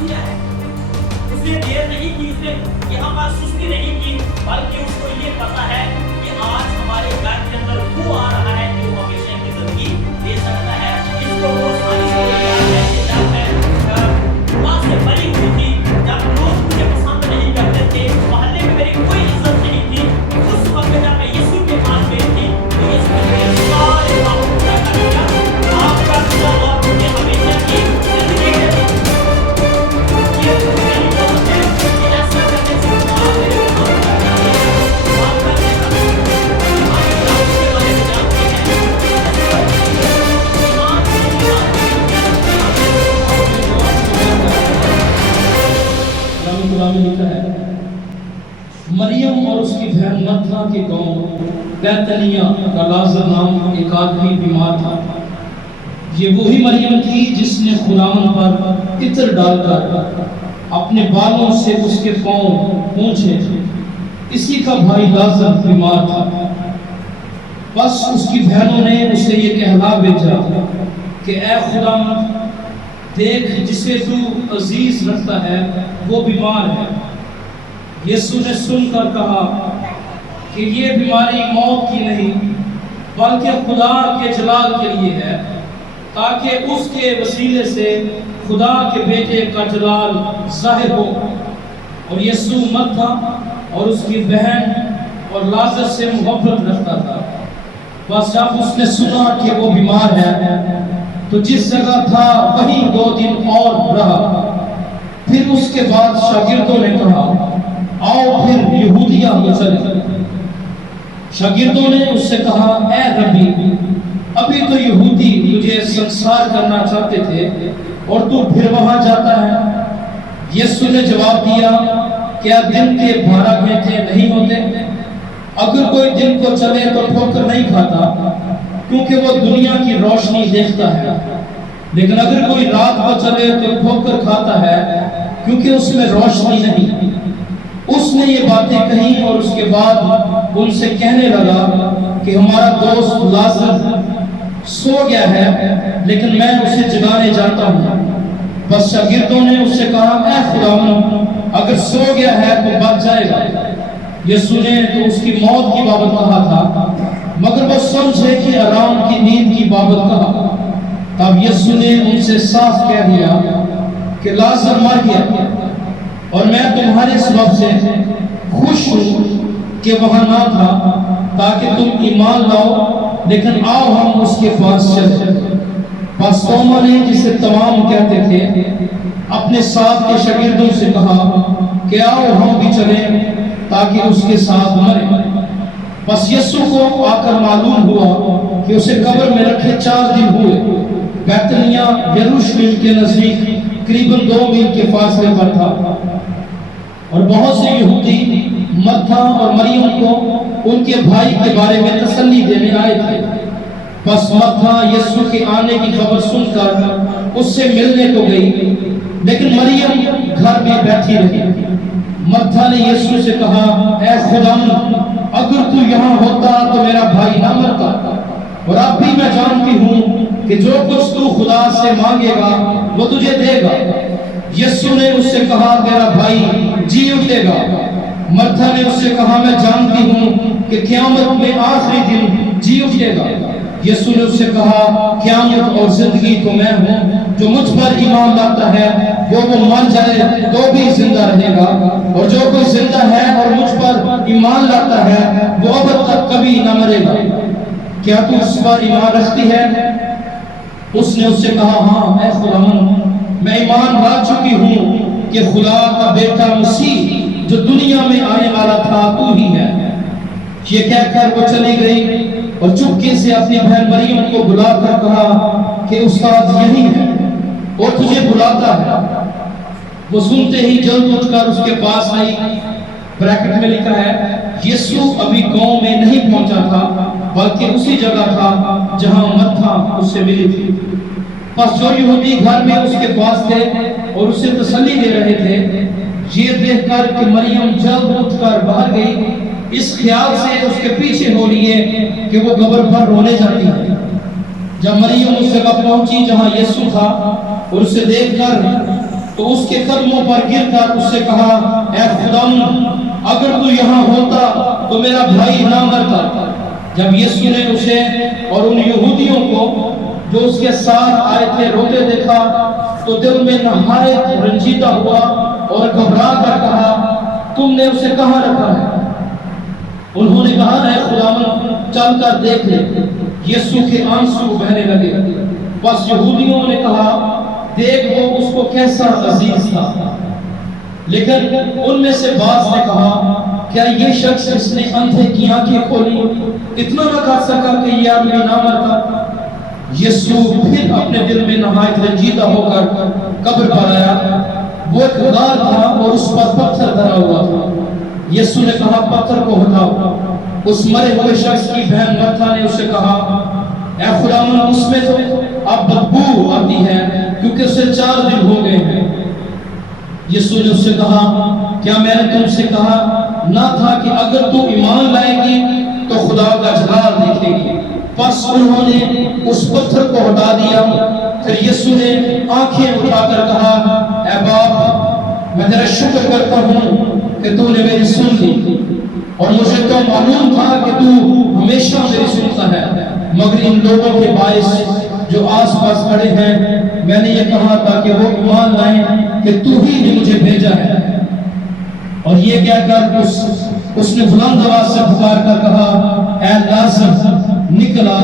دیا ہے. اس نے دیر نہیں کی, اس نے یہاں پر سستی نہیں کی, بلکہ اس کو یہ پتا ہے کہ آج ہمارے گھر کے اندر وہ آ رہا ہے جو ہمیشہ کی زندگی دے سکتا ہے. اس کو وہ ساری یاد ہے کہ جب میں ماں سے بری ہوئی تھی, جب لوگ مجھے پسند نہیں کرتے تھے, محلے میں میری کوئی عزت نہیں تھی, اس وقت جب میں یسوع کے پاس گئی تھی تو یسوع نے میرے سارے پاپوں کو پورا کر دیا. آپ کا خدا مجھے ہمیشہ کی زندگی دے دی. یہ نہیں ہو سکتے کہ ایسا کرنے سے آپ میرے کو معاف کر دے گا. آپ اس کے بارے میں جانتے ہیں قرآن میں لکھا ہے مریم اور اس کی بہن مرتھا کے گاؤں بیتنیہ کا لازر نام ایک آدمی بیمار تھا. یہ وہی مریم تھی جس نے خداوند پر عطر ڈال کر اپنے بالوں سے اس کے پاؤں پونچھے. اسی کا بھائی لازر بیمار تھا. بس اس کی بہنوں نے اسے یہ کہلا بھیجا کہ اے خداوند دیکھ جسے تو عزیز رکھتا ہے وہ بیمار ہے. یسوع نے سن کر کہا کہ یہ بیماری موت کی نہیں بلکہ خدا کے جلال کے لیے ہے, تاکہ اس کے وسیلے سے خدا کے بیٹے کا جلال ظاہر ہو. اور یسوع مرتھا اور اس کی بہن اور لازر سے محبت رکھتا تھا. بس جب اس نے سنا کہ وہ بیمار ہے تو جس جگہ تھا وہیں 2 دن اور رہا. پھر اس کے بعد شاگردوں نے کہا آؤ پھر یہودیہ میں چلیں. شاگردوں نے اس سے کہا اے ربی ابھی تو یہودی تجھے سنسار کرنا چاہتے تھے اور تو پھر وہاں جاتا ہے. یسوع نے جواب دیا کیا دن کے 12 گھنٹے نہیں ہوتے؟ اگر کوئی دن کو چلے تو ٹھوکر نہیں کھاتا کیونکہ وہ دنیا کی روشنی دیکھتا ہے, لیکن اگر کوئی رات کو چلے تو ٹھوکر کھاتا ہے کیونکہ اس میں روشنی نہیں. اس نے یہ باتیں کہیں اور اس کے بعد ان سے کہنے لگا کہ ہمارا دوست لازر سو گیا ہے لیکن میں اسے جگانے جاتا ہوں. بس شاگردوں نے اس سے کہا اے خداوند اگر سو گیا ہے تو بچ جائے گا. یسوع نے تو اس کی موت کی بابت کہا تھا مگر وہ سمجھے کہ آرام کی نیند کی بابت کہا. تب یسوع نے ان سے صاف کہہ دیا کہ لازر مر گیا اور میں تمہارے سبب سے خوش ہوں کہ وہاں نہ تھا تاکہ تم ایمان لاؤ, لیکن آؤ ہم اس کے پاس چلیں. بس توما نے جسے تمام کہتے تھے اپنے ساتھ کے شاگردوں سے کہا کہ آؤ ہم بھی چلیں تاکہ اس کے ساتھ مریں. بس یسوع کو آ کر معلوم ہوا کہ اسے قبر میں رکھے 4 دن ہوئے. بیتنیہ یروشلم کے نزدیک قریباً 2 میل کے فاصلے پر تھا اور بہت سے یہودی مرتھا اور مریم کو ان کے بھائی کے بارے میں تسلی دینے آئے تھے. بس مرتھا یسوع کے آنے کی خبر سن کر اس سے ملنے کو گئی, لیکن مریم گھر میں بیٹھی رہی. مرتھا نے یسوع سے کہا اے خداوند اگر تو یہاں ہوتا تو میرا بھائی نہ مرتا, اور اب بھی میں جانتی ہوں کہ جو کچھ تو خدا سے مانگے گا وہ تجھے دے گا. یسوع نے اس سے کہا تیرا بھائی جی اٹھے گا. مرتھا نے اس سے کہا میں جانتی ہوں کہ قیامت میں آخری دن جی اٹھے گا. یسوع نے اس سے کہا قیامت اور زندگی تو میں ہوں, جو مجھ پر ایمان لاتا ہے وہ مر جائے تو بھی زندہ رہے گا, اور جو کوئی زندہ ہے اور مجھ پر ایمان لاتا ہے وہ اب تک کبھی نہ مرے گا. کیا تو اس پر ایمان رکھتی ہے؟ اس نے اس سے کہا ہاں اے خداوند میں ایمان لا چکی ہوں کہ خدا کا بیٹا مسیح جو دنیا میں آنے والا تھا تو ہی ہے. یہ کہہ کر وہ چلی گئی اور چپکے سے اپنی بہن مریم کو بلا کر کہا کہ استاد یہی ہے اور تجھے بلاتا ہے. وہ سنتے ہی جلد اٹھ کر اس کے پاس آئی. بریکٹ میں لکھا ہے یسوع ابھی گاؤں میں نہیں پہنچا تھا بلکہ اسی جگہ تھا جہاں مرتھا اس سے ملی تھی. پس جو یہودی گھر میں اس کے پاس تھے اور اسے تسلی دے رہے تھے, یہ دیکھ کر کہ مریم جلد اٹھ کر باہر گئی, اس خیال سے اس کے پیچھے ہو لیے کہ وہ قبر پر رونے جاتی ہے. جب مریم اس جگہ پہنچی جہاں یسوع تھا اور اسے دیکھ کر تو اس کے قدموں پر گر کر اس سے کہا اے خداوند اگر تو یہاں ہوتا تو میرا بھائی نہ مرتا۔ جب یسوع نے اسے اور ان یہودیوں کو جو اس کے ساتھ آئے تھے روتے دیکھا تو دل میں نہایت رنجیدہ ہوا اور گھبرا کر کہا تم نے اسے کہاں رکھا ہے؟ انہوں نے کہا اے خداوند چل کر دیکھ لے۔ یسوع کے آنسو بہنے لگے۔ بس یہودیوں نے کہا دیکھ وہ اس کو کیسا عزیز تھا۔ لیکن ان میں سے بعض نے کہا کیا یہ شخص جس نے اندھے کی آنکھیں کھولی اتنا نہ کر سکا کہ یہ آدمی نہ مرتا؟ یسوع پھر اپنے دل میں نہایت رنجیدہ ہو کر قبر پر آیا۔ وہ ایک غار تھا اور اس پر پتھر دھرا ہوا تھا۔ یسوع نے کہا پتھر کو ہٹاؤ۔ اس مرے ہوئے شخص کی بہن مرتھا نے اسے کہا اے خداوند اس میں تو اب بدبو آتی ہے کیونکہ اسے 4 دن ہو گئے ہیں۔ یسوع نے اس سے کہا کیا میں نے تم سے کہا نہ تھا کہ اگر تو ایمان لائے گی تو خدا کا جلال دیکھے گی؟ پس انہوں نے اس پتھر کو ہٹا دیا۔ پھر یسوع نے آنکھیں اٹھا کر کہا اے باپ میں تیرا شکر کرتا ہوں کہ تو نے میری سن لی، اور مجھے تو معلوم تھا کہ تو ہمیشہ میری سنتا ہے، مگر ان لوگوں کے باعث جو آس پاس کھڑے ہیں میں نے یہ کہا تھا کہ وہ ایمان لائیں کہ تو ہی نے مجھے بھیجا ہے۔ اور یہ کہہ کر اس نے بلند آواز سے پکار کر کہا اے لازر نکلا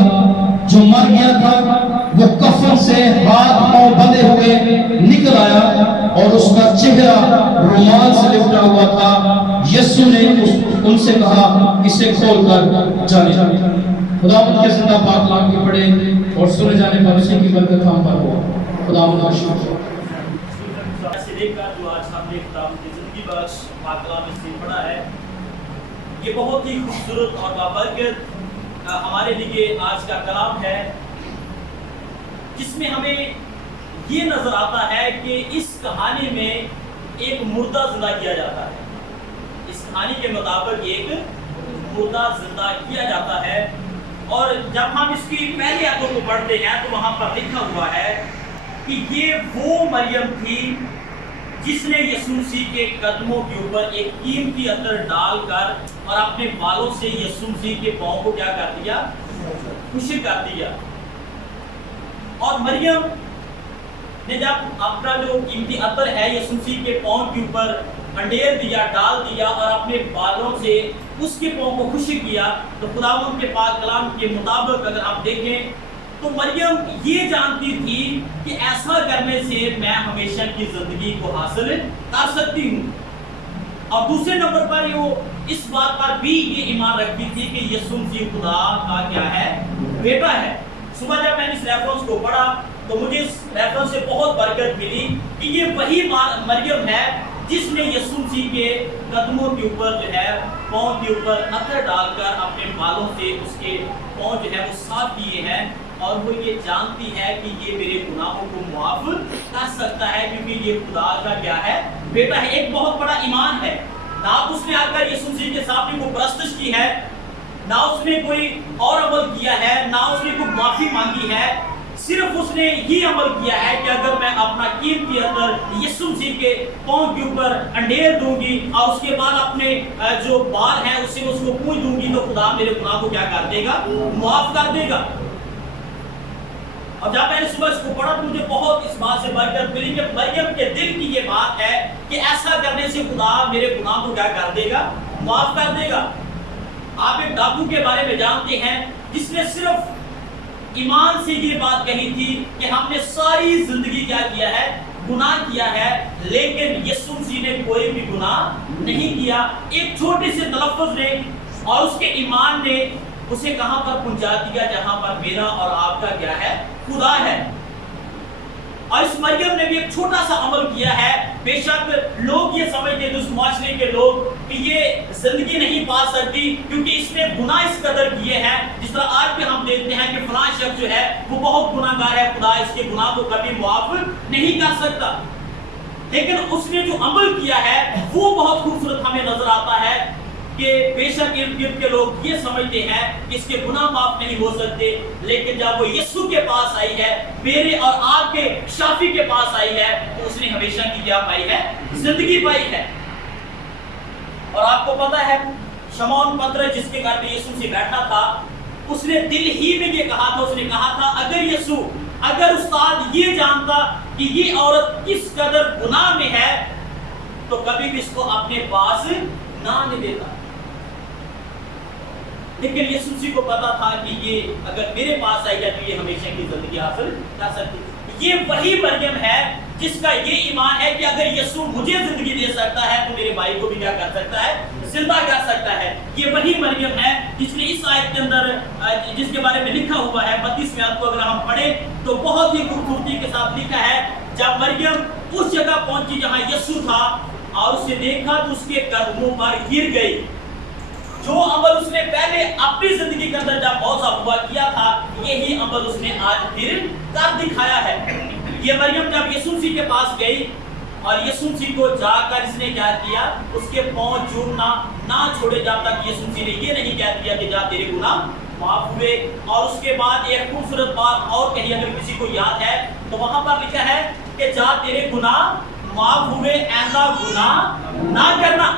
جو مر گیا تھا وہ کفن سے ہاتھ پاؤں بندھے ہوئے نکل آیا اور اس کا چہرہ رومال سے لپٹا ہوا تھا۔ یسوع نے ان سے کہا اسے کھول کر جانے۔ خداوند کے زندہ پاک کلام کی پڑھے اور سنے جانے پر اسی کی برکت ہم پر ہو۔ خداوند کا شکر۔ ایسے دیکھ کر جو آج ہم نے خداوند کی زندگی بخش پاک کلام سے پڑھا ہے، یہ بہت ہی خوبصورت اور بابرکت ہمارے لیے آج کا کلام ہے، جس میں ہمیں یہ نظر آتا ہے کہ اس کہانی میں ایک مردہ زندہ کیا جاتا ہے۔ اس کہانی کے مطابق ایک مردہ زندہ کیا جاتا ہے، اور جب ہم اس کی پہلی آیتوں کو پڑھتے ہیں تو وہاں پر لکھا ہوا ہے کہ یہ وہ مریم تھی جس نے یسوع مسیح کے قدموں کے اوپر ایک قیمتی عطر ڈال کر اور اپنے بالوں سے یسوع مسیح کے پاؤں کو کیا کر دیا؟ خشک کر دیا۔ اور مریم نے جب اپنا جو قیمتی عطر ہے یسوع مسیح کے پاؤں کے اوپر انڈیر دیا، ڈال دیا اور اپنے بالوں سے اس کے پاؤں کو خشک کیا، تو خداوند کے پاک کلام کے مطابق اگر آپ دیکھیں تو مریم یہ جانتی تھی کہ ایسا کرنے سے میں ہمیشہ کی زندگی کو حاصل کر سکتی ہوں۔ اور دوسرے نمبر پر وہ اس بات پر بھی یہ ایمان رکھتی تھی کہ یسوع مسیح خدا کا کیا ہے؟ بیٹا ہے۔ صبح جب میں نے اس ریفرنس کو پڑھا تو مجھے اس ریفرنس سے بہت برکت ملی کہ یہ وہی مریم ہے جس نے یسوع مسیح کے قدموں کے اوپر جو ہے پاؤں کے اوپر عطر ڈال کر اپنے بالوں سے اس کے پاؤں جو ہے وہ صاف کیے ہیں، اور وہ یہ جانتی ہے کہ یہ میرے گناہوں کو معاف کر سکتا ہے کیونکہ یہ خدا کا کیا ہے؟ بیٹا ہے۔ ایک بہت بڑا ایمان ہے۔ نہ اس نے آ کر یسوع مسیح کے سامنے کوئی پرستش کی ہے، نہ اس نے کوئی اور عمل کیا ہے، نہ اس نے کوئی معافی مانگی ہے، صرف اس نے یہ عمل کیا ہے کہ اگر میں اپنا قیمتی عطر یسوع مسیح کے پاؤں کے اوپر انڈیر دوں گی اور اس کے بعد اپنے جو بال ہیں اس سے اس کو پوچھ دوں گی تو خدا میرے گناہ کو کیا کر دے گا؟ معاف کر دے گا۔ اور جب میں نے صبح اس کو پڑھا تو مجھے بہت اس بات سے برکت ملی کہ مریم کے دل کی یہ بات ہے کہ ایسا کرنے سے خدا میرے گناہ کو کیا کر دے گا؟ معاف کر دے گا۔ آپ ایک ڈاکو کے بارے میں جانتے ہیں جس نے صرف ایمان سے یہ بات کہی تھی کہ ہم نے ساری زندگی کیا کیا ہے؟ گناہ کیا ہے، لیکن یسوع مسیح نے کوئی بھی گناہ نہیں کیا۔ ایک چھوٹے سے تلفظ نے اور اس کے ایمان نے اسے کہاں پر پہنچا دیا جہاں پر میرا اور آپ کا کیا ہے؟ خدا ہے۔ اور اس مریم نے بھی ایک چھوٹا سا عمل کیا ہے۔ بے شک لوگ یہ سمجھتے تھے اس معاشرے کے لوگ کہ یہ زندگی نہیں پا سکتی کیونکہ اس نے گناہ اس قدر کیے ہیں، جس طرح آج بھی ہم دیکھتے ہیں کہ فلاں شخص جو ہے وہ بہت گناہ گار ہے، خدا اس کے گناہ کو کبھی معاف نہیں کر سکتا۔ لیکن اس نے جو عمل کیا ہے وہ بہت خوبصورت ہمیں نظر آتا ہے کہ بے شک ارد گرد کے لوگ یہ سمجھتے ہیں کہ اس کے گناہ معاف نہیں ہو سکتے، لیکن جب وہ یسوع کے پاس آئی ہے، میرے اور آپ کے شافی کے پاس آئی ہے، تو اس نے ہمیشہ کی کیا پائی ہے؟ زندگی پائی ہے۔ اور آپ کو پتا ہے شمعون پترس جس کے گھر میں یسوع سے بیٹھا تھا، اس نے دل ہی میں یہ کہا تھا، اس نے کہا تھا اگر استاد یہ جانتا کہ یہ عورت کس قدر گناہ میں ہے تو کبھی بھی اس کو اپنے پاس نہ آنے دیتا۔ لیکن یسوع مسیح کو پتا تھا کہ یہ اگر میرے پاس آئی ہے تو یہ ہمیشہ کی زندگی حاصل کر سکتی۔ یہ وہی مریم ہے جس کا یہ ایمان ہے کہ اگر یسوع مجھے زندگی دے سکتا ہے تو میرے بھائی کو بھی کیا کر سکتا ہے؟ زندہ کر سکتا ہے۔ یہ وہی مریم ہے جس نے اس آیت کے اندر جس کے بارے میں لکھا ہوا ہے 32ویں آیت کو اگر ہم پڑھیں تو بہت ہی خوبصورتی کے ساتھ لکھا ہے، جب مریم اس جگہ پہنچی جہاں یسوع تھا اور اسے دیکھا تو اس کے قدموں پر گر گئی۔ جو عمل اس نے پہلے اپنی زندگی کے اندر جب موضع ہوا کیا تھا، یہی عمل اس نے آج پھر کر دکھایا ہے۔ یہ مریم جب یسوع مسیح کے پاس گئی اور یسوع مسیح کو جا کر اس نے کیا کیا؟ اس کے پاؤں چومنا نہ چھوڑے جب تک یسوع مسیح نے یہ نہیں کہہ دیا کہ جا تیرے گناہ معاف ہوئے۔ اور اس کے بعد ایک خوبصورت بات اور کہی اگر کسی کو یاد ہے تو وہاں پر لکھا ہے کہ جا تیرے گناہ معاف ہوئے، ایسا گناہ نہ کرنا۔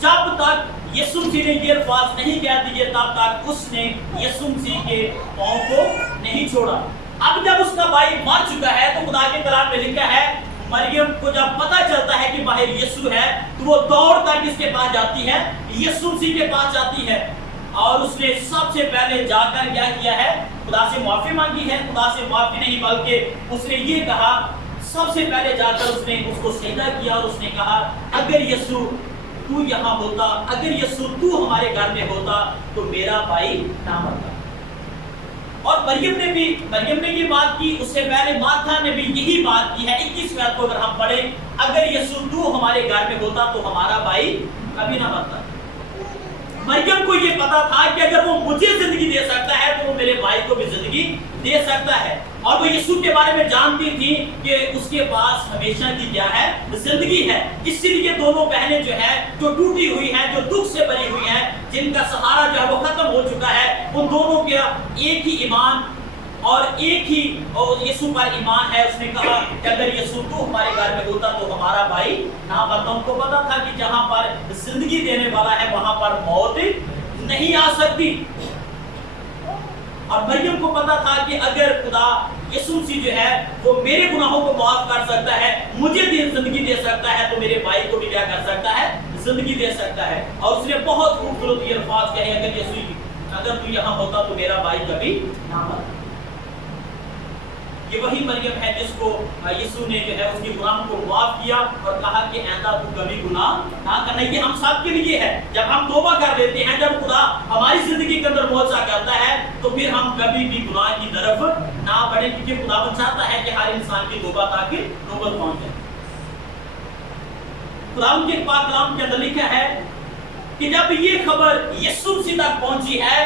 جب تک یسوع مسیح نے یہ الفاظ نہیں کہہ دیے تب تک اس نے یسوع مسیح کے پاؤں کو نہیں چھوڑا۔ اب جب اس کا بھائی مر چکا ہے تو خدا کے کلام میں لکھا ہے مریم کو جب پتہ چلتا ہے کہ باہر یسوع ہے تو وہ دوڑ کر کس کے پاس جاتی ہے؟ یسوع مسیح کے پاس جاتی ہے، اور اس نے سب سے پہلے جا کر کیا کیا ہے؟ خدا سے معافی مانگی ہے۔ خدا سے معافی نہیں بلکہ اس نے یہ کہا، سب سے پہلے جا کر اس نے اس کو سجدہ کیا اور اس نے کہا اگر یسوع تو یہاں ہوتا، اگر یسوع تو ہمارے گھر میں ہوتا تو میرا بھائی نہ مرتا۔ اور مریم نے یہ بات کی، اس سے پہلے مارتھا نے بھی یہی بات کی ہے۔ 21ویں آیت کو اگر ہم پڑھیں، اگر یسوع تو ہمارے گھر میں ہوتا تو ہمارا بھائی کبھی نہ مرتا۔ مریم کو یہ پتا تھا کہ اگر وہ مجھے زندگی دے سکتا ہے تو وہ میرے بھائی کو بھی زندگی دے سکتا ہے، اور وہ یسوع کے بارے میں جانتی تھی کہ اس کے پاس ہمیشہ کی کیا ہے؟ زندگی ہے۔ اسی لیے دونوں بہنیں جو ہے جو ٹوٹی ہوئی ہیں، جو دکھ سے بری ہوئی ہیں، جن کا سہارا جو ہے وہ ختم ہو چکا ہے، ان دونوں کا ایک ہی ایمان اور ایک ہی یسوع پر ایمان ہے۔ اس نے کہا کہ اگر یسوع تو ہمارے گھر میں ہوتا تو ہمارا بھائی نہ مرتا۔ ان کو پتا تھا کہ جہاں پر زندگی دینے والا ہے وہاں پر موت نہیں آ سکتی، اور مریم کو پتا تھا کہ اگر خدا یسوع مسیح جو ہے وہ میرے گناہوں کو معاف کر سکتا ہے، مجھے زندگی دے سکتا ہے، تو میرے بھائی کو بھی کیا کر سکتا ہے؟ زندگی دے سکتا ہے۔ اور اس نے بہت خوبصورت یہ الفاظ کہے، اگر یسوع اگر تو یہاں ہوتا تو میرا بھائی کبھی نہ مرتا۔ یہ وہی مریم ہے جس کو یسوع نے جو ہے اس کے گناہوں کو معاف کیا اور کہا کہ آئندہ تو کبھی گناہ نہ کرنا۔ یہ ہم سب کے لیے ہے، جب ہم توبہ کر لیتے ہیں، جب خدا ہماری زندگی کے اندر معجزہ کرتا ہے تو پھر ہم کبھی بھی گناہ کی طرف نہ بڑھیں، کیونکہ خدا چاہتا ہے کہ ہر انسان کی توبہ تاکہ نوبت پہنچ جائے۔ خدا ان کے پاک کلام کے اندر لکھا ہے کہ جب یہ خبر یسوع مسیح تک پہنچی ہے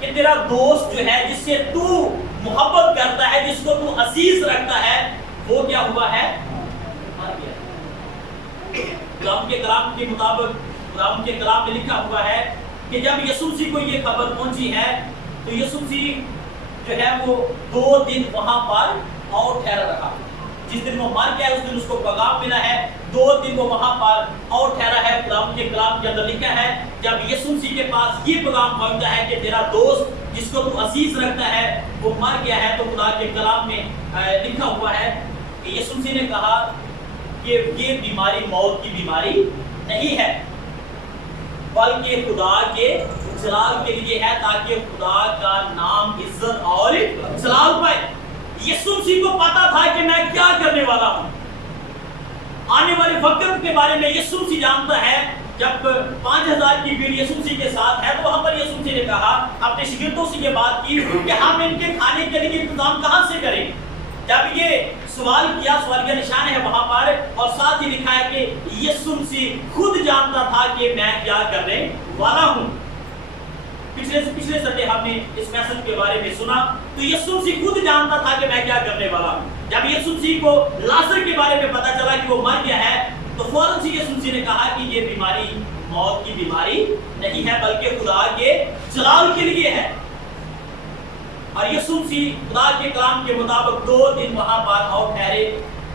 کہ تیرا دوست جو ہے جس سے تو محبت کرتا ہے، جس کو تو عزیز رکھتا ہے، وہ کیا ہوا ہے؟ مر گیا۔ خدا کے کلام کے مطابق خدا کے کلام میں لکھا ہوا ہے کہ جب یسوع مسیح کو یہ خبر پہنچی ہے تو یسوع مسیح جو ہے وہ 2 دن وہاں پر اور ٹھہرا رہا۔ جس دن وہ مر گیا اس دن اس کو پیغام ملا ہے، 2 دن وہ وہاں پر اور ٹھہرا ہے۔ خدا کے کلام کے اندر لکھا ہے جب یسوع مسیح کے پاس یہ پیغام پہنچتا ہے کہ تیرا دوست جس کو تو عزیز رکھتا ہے وہ مر گیا ہے، تو خدا کے کلام میں لکھا ہوا ہے کہ یسوع مسیح نے کہا کہ یہ بیماری موت کی بیماری نہیں ہے بلکہ خدا کے جلال کے لیے ہے، تاکہ خدا کا نام عزت اور جلال پائے۔ یسوع مسیح کو پتا تھا کہ میں کیا کرنے والا ہوں، آنے والے وقت کے بارے میں یسوع مسیح جانتا ہے۔ جب 5000 کی بھیڑ یسوع مسیح کے ساتھ ہے تو وہاں پر یسوع مسیح نے کہا، اپنے شاگردوں سے یہ بات کی کہ ہم ان کے کھانے کے لیے انتظام کہاں سے کریں؟ جب یہ سوال کیا، سوال کا نشان ہے وہاں پر، اور ساتھ ہی لکھا ہے کہ یسوع مسیح خود جانتا تھا کہ میں کیا کرنے والا ہوں۔ پچھلے سنڈے ہم نے اس میسج کے بارے میں سنا، تو یسوع مسیح خود جانتا تھا کہ میں کیا کرنے والا ہوں۔ جب یسوع مسیح کو لازر کے بارے میں پتا چلا کہ وہ مر گیا ہے तो फौरन से यीशु मसीह ने कहा कि ये बीमारी मौत की बीमारी नहीं है बल्कि खुदा के जलाल के लिए है। और यीशु मसीह खुदा के कलाम के मुताबिक 2 दिन वहां बाद और ठहरे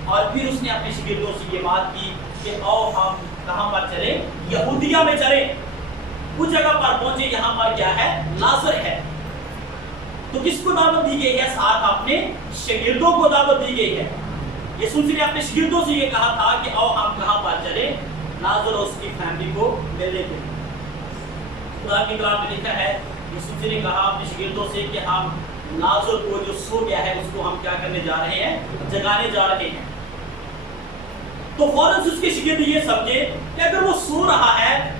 और फिर उसने अपने शागिर्दों से ये बात की कि आओ हम कहां पर चले, यहूदिया में चले। उस जगह पर पहुंचे यहाँ पर क्या है, लाजर है। तो किसको दावत दी गई है? साथ अपने शागिर्दों को दावत दी गई है। यीशु मसीह ने अपने शागिर्दों से ये कहा था कि आओ हम कहां पर चले, लाजर और उसकी फैमिली को मिलने के लिए। खुदा के कलाम में लिखा है यीशु मसीह ने कहा अपने शागिर्दों से कि हम लाजर को जो सो गया है उसको हम क्या करने जा रहे हैं, जगाने जा रहे हैं। तो फौरन से उसके शागिर्द ये समझे कि अगर वो सो रहा है